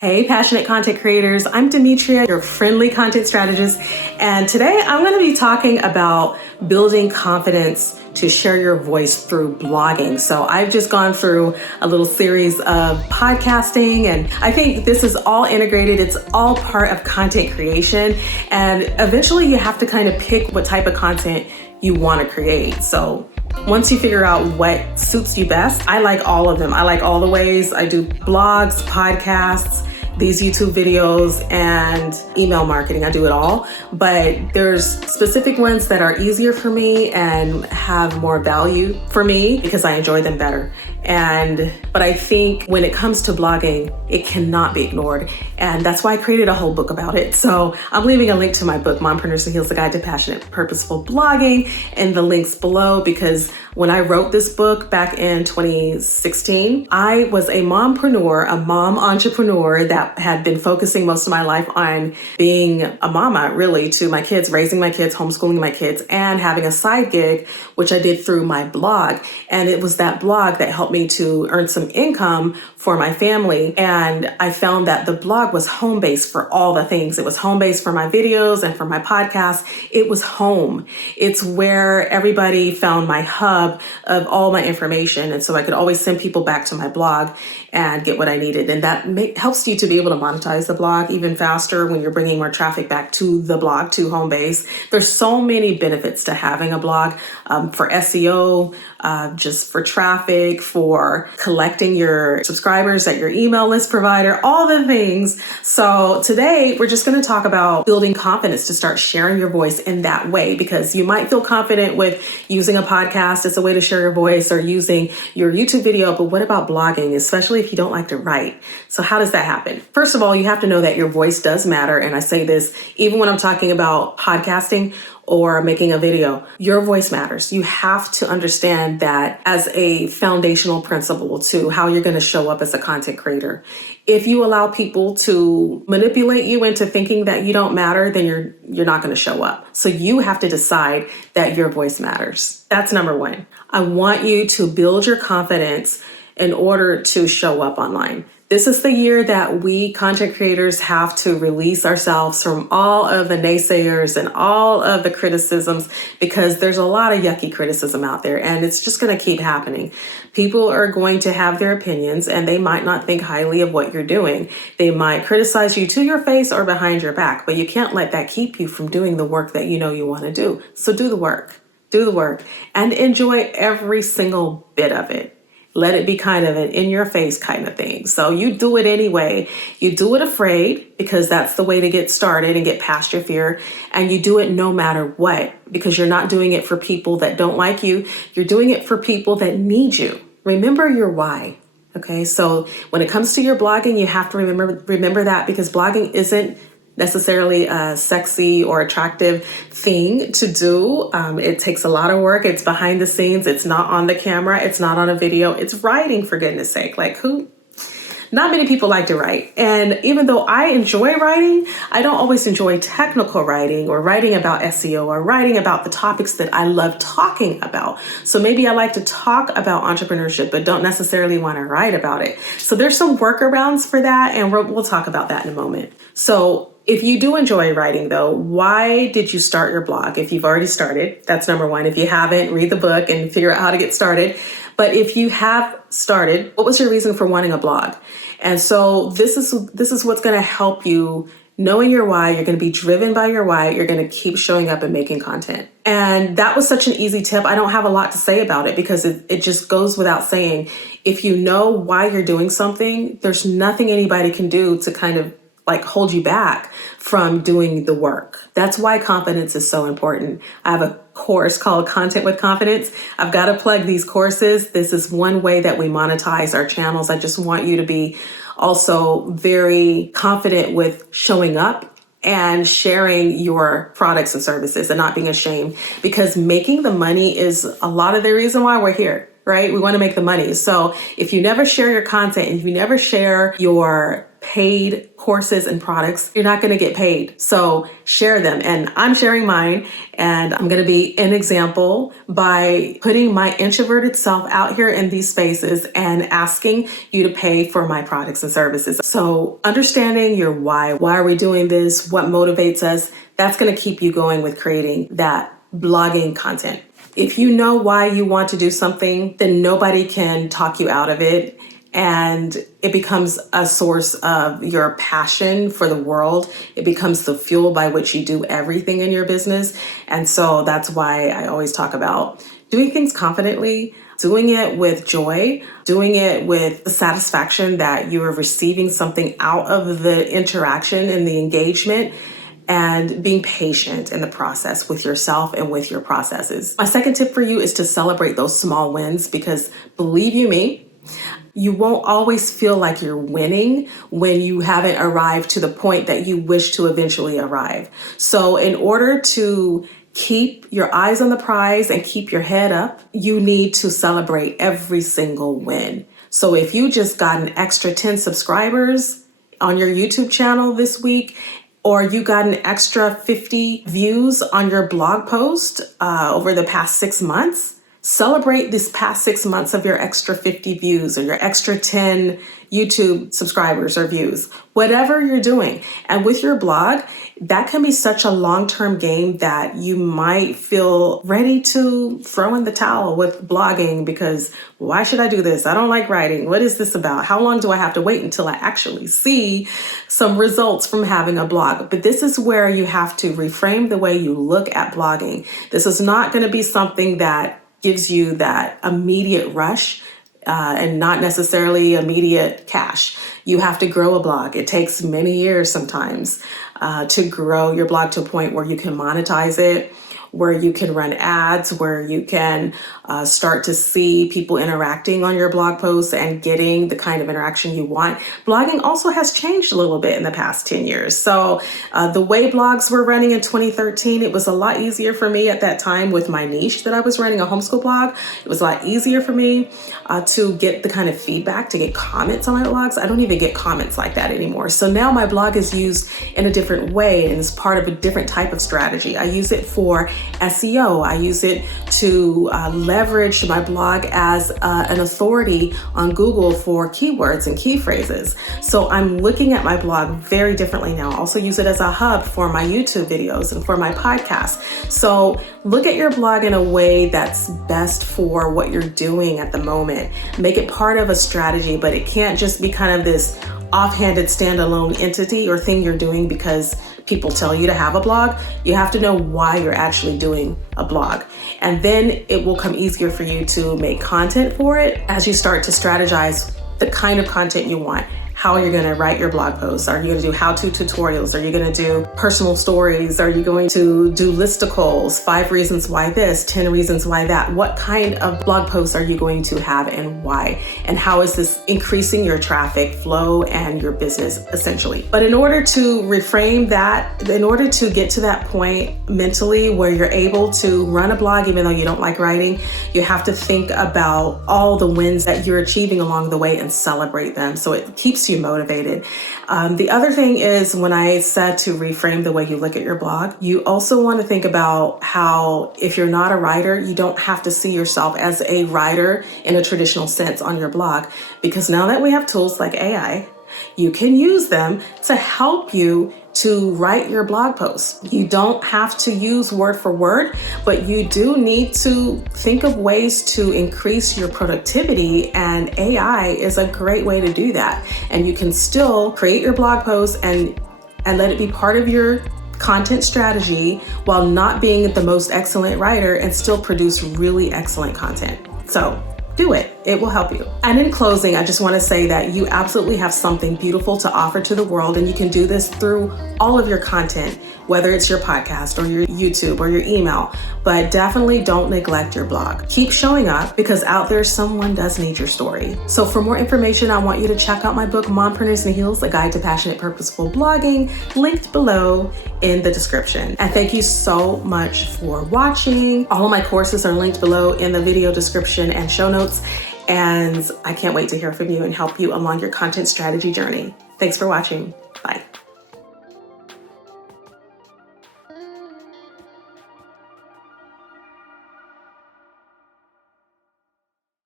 Hey, passionate content creators. I'm Demetria, your friendly content strategist. And today I'm going to be talking about building confidence to share your voice through blogging. So I've just gone through a little series of podcasting, and I think this is all integrated. It's all part of content creation. And eventually you have to kind of pick what type of content you want to create. So once you figure out what suits you best, I like all of them. I like all the ways. I do blogs, podcasts, these YouTube videos, and email marketing. I do it all, but there's specific ones that are easier for me and have more value for me because I enjoy them better. But I think when it comes to blogging, it cannot be ignored. And that's why I created a whole book about it. So I'm leaving a link to my book, Mompreneurs Who Heals: The Guide to Passionate, Purposeful Blogging, in the links below, because when I wrote this book back in 2016, I was a mompreneur, a mom entrepreneur that had been focusing most of my life on being a mama, really, to my kids, raising my kids, homeschooling my kids, and having a side gig, which I did through my blog. And it was that blog that helped me to earn some income for my family. And I found that the blog was home base for all the things. It was home base for my videos and for my podcast. It was home. It's where everybody found my hub of all my information. And so I could always send people back to my blog and get what I needed. And that helps you to be able to monetize the blog even faster when you're bringing more traffic back to the blog, to home base. There's so many benefits to having a blog, for SEO, just for traffic, for collecting your subscribers at your email list provider, all the things. So today we're just going to talk about building confidence to start sharing your voice in that way, because you might feel confident with using a podcast as a way to share your voice, or using your YouTube video. But what about blogging, especially if you don't like to write? So how does that happen? First of all, you have to know that your voice does matter. And I say this even when I'm talking about podcasting or making a video, your voice matters. You have to understand that as a foundational principle to how you're going to show up as a content creator. If you allow people to manipulate you into thinking that you don't matter, then you're not going to show up. So you have to decide that your voice matters. That's number one. I want you to build your confidence in order to show up online. This is the year that we content creators have to release ourselves from all of the naysayers and all of the criticisms, because there's a lot of yucky criticism out there, and it's just going to keep happening. People are going to have their opinions, and they might not think highly of what you're doing. They might criticize you to your face or behind your back, but you can't let that keep you from doing the work that you know you want to do. So do the work. Do the work and enjoy every single bit of it. Let it be kind of an in-your-face kind of thing. So you do it anyway. You do it afraid, because that's the way to get started and get past your fear. And you do it no matter what, because you're not doing it for people that don't like you. You're doing it for people that need you. Remember your why. Okay, so when it comes to your blogging, you have to remember that, because blogging isn't necessarily a sexy or attractive thing to do. It takes a lot of work. It's behind the scenes. It's not on the camera. It's not on a video. It's writing, for goodness sake. Not many people like to write. And even though I enjoy writing, I don't always enjoy technical writing or writing about SEO or writing about the topics that I love talking about. So maybe I like to talk about entrepreneurship, but don't necessarily want to write about it. So there's some workarounds for that, and we'll talk about that in a moment. So if you do enjoy writing, though, why did you start your blog? If you've already started, that's number one. If you haven't, read the book and figure out how to get started. But if you have started, what was your reason for wanting a blog? And so this is what's going to help you. Knowing your why, you're going to be driven by your why. You're going to keep showing up and making content. And that was such an easy tip. I don't have a lot to say about it, because it just goes without saying. If you know why you're doing something, there's nothing anybody can do to kind of hold you back from doing the work. That's why confidence is so important. I have a course called Content with Confidence. I've got to plug these courses. This is one way that we monetize our channels. I just want you to be also very confident with showing up and sharing your products and services and not being ashamed, because making the money is a lot of the reason why we're here. Right? We want to make the money. So if you never share your content, and if you never share your paid courses and products, you're not going to get paid. So share them. And I'm sharing mine, and I'm going to be an example by putting my introverted self out here in these spaces and asking you to pay for my products and services. So understanding your why are we doing this? What motivates us? That's going to keep you going with creating that blogging content. If you know why you want to do something, then nobody can talk you out of it. And it becomes a source of your passion for the world. It becomes the fuel by which you do everything in your business. And so that's why I always talk about doing things confidently, doing it with joy, doing it with the satisfaction that you are receiving something out of the interaction and the engagement, and being patient in the process with yourself and with your processes. My second tip for you is to celebrate those small wins, because believe you me, you won't always feel like you're winning when you haven't arrived to the point that you wish to eventually arrive. So in order to keep your eyes on the prize and keep your head up, you need to celebrate every single win. So if you just got an extra 10 subscribers on your YouTube channel this week, or you got an extra 50 views on your blog post over the past 6 months, celebrate this past 6 months of your extra 50 views or your extra 10 YouTube subscribers or views, whatever you're doing. And with your blog, that can be such a long-term game that you might feel ready to throw in the towel with blogging because why should I do this? I don't like writing. What is this about? How long do I have to wait until I actually see some results from having a blog? But this is where you have to reframe the way you look at blogging. This is not going to be something that gives you that immediate rush and not necessarily immediate cash. You have to grow a blog. It takes many years sometimes to grow your blog to a point where you can monetize it, where you can run ads, where you can start to see people interacting on your blog posts and getting the kind of interaction you want. Blogging also has changed a little bit in the past 10 years. So the way blogs were running in 2013, it was a lot easier for me at that time with my niche that I was running, a homeschool blog. It was a lot easier for me to get the kind of feedback, to get comments on my blogs. I don't even get comments like that anymore. So now my blog is used in a different way and is part of a different type of strategy. I use it for SEO. I use it to leverage my blog as an authority on Google for keywords and key phrases. So I'm looking at my blog very differently now. I also use it as a hub for my YouTube videos and for my podcast. So look at your blog in a way that's best for what you're doing at the moment. Make it part of a strategy, but it can't just be kind of this offhanded standalone entity or thing you're doing because people tell you to have a blog. You have to know why you're actually doing a blog. And then it will come easier for you to make content for it as you start to strategize the kind of content you want. How you're going to write your blog posts. Are you going to do how-to tutorials? Are you going to do personal stories? Are you going to do listicles? 5 reasons why this, 10 reasons why that. What kind of blog posts are you going to have and why? And how is this increasing your traffic flow and your business essentially? But in order to reframe that, in order to get to that point mentally where you're able to run a blog even though you don't like writing, you have to think about all the wins that you're achieving along the way and celebrate them. So it keeps you motivated. The other thing is when I said to reframe the way you look at your blog, you also want to think about how if you're not a writer, you don't have to see yourself as a writer in a traditional sense on your blog, because now that we have tools like AI, you can use them to help you to write your blog posts. You don't have to use word for word, but you do need to think of ways to increase your productivity, and AI is a great way to do that. And you can still create your blog posts and let it be part of your content strategy while not being the most excellent writer and still produce really excellent content. So do it. It will help you. And in closing, I just want to say that you absolutely have something beautiful to offer to the world, and you can do this through all of your content, whether it's your podcast or your YouTube or your email, but definitely don't neglect your blog. Keep showing up because out there, someone does need your story. So for more information, I want you to check out my book, Mompreneurs and Heels, A Guide to Passionate, Purposeful Blogging, linked below in the description. And thank you so much for watching. All of my courses are linked below in the video description and show notes. And I can't wait to hear from you and help you along your content strategy journey. Thanks for watching.